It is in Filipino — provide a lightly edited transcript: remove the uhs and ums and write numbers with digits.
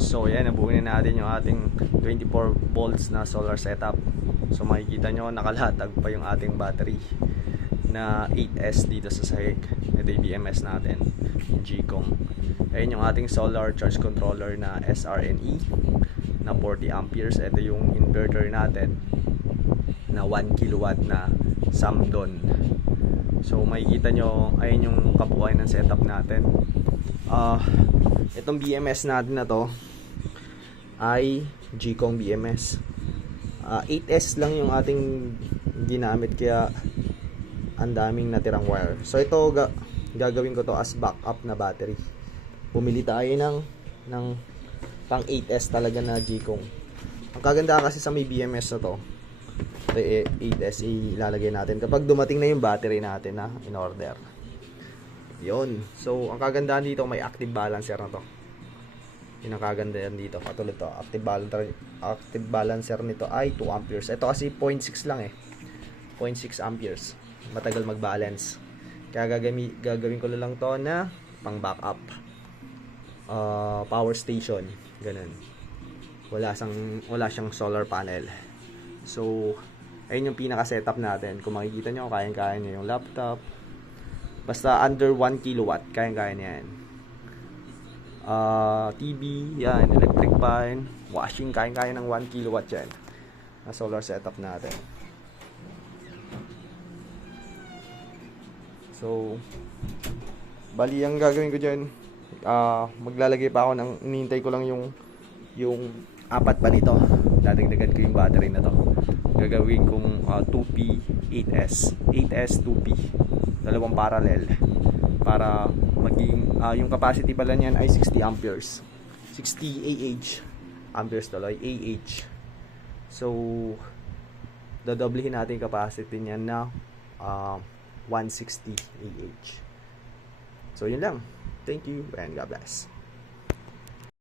So yan, nabuhin na natin yung ating 24 volts na solar setup. So makikita nyo, nakalatag pa yung ating battery na 8S dito sa sahig. Ito yung BMS natin, yung Gcong. Ayun yung ating solar charge controller na SRNE na 40 amperes. Ito yung inverter natin na 1 kilowatt na Samdon. So makikita nyo, ayun yung kabuuan ng setup natin. Itong BMS natin na to ay Gcong BMS. 8S lang yung ating ginamit, kaya ang daming natirang wire. So ito gagawin ko to as backup na battery. Bumili tayo ng pang 8S talaga na Gcong. Ang kaganda kasi sa may BMS na to, ito 8S ilalagay natin kapag dumating na yung battery natin na in order. Yun. So ang kagandahan dito, may active balancer na to. Yun ang kagandahan dito. Katulad to, active balancer nito ay 2 amperes. Ito kasi 0.6 lang 0.6 amperes. Matagal mag-balance. Kaya gagawin ko lang to na pang backup. Power station. Ganun. Wala siyang solar panel. So, ayun yung pinaka-setup natin. Kung makikita nyo, kayang-kaya nyo yung laptop. Basta under 1 kilowatt, kayang-kaya nyo yan. TV, yan, electric fan, washing, kayang-kaya ng 1 kilowatt yan na solar setup natin. So, bali ang gagawin ko dyan, maglalagay pa ako ng, inintay ko lang yung 4 pa nito. Dadagdagan ko yung battery na to. Gagawin kong 2P 8S 2P, dalawang parallel, para maging yung capacity pala niyan ay 60 amperes. 60 amperes tuloy, so dadoblehin natin yung capacity niyan na 160 so yun lang. Thank you and God bless.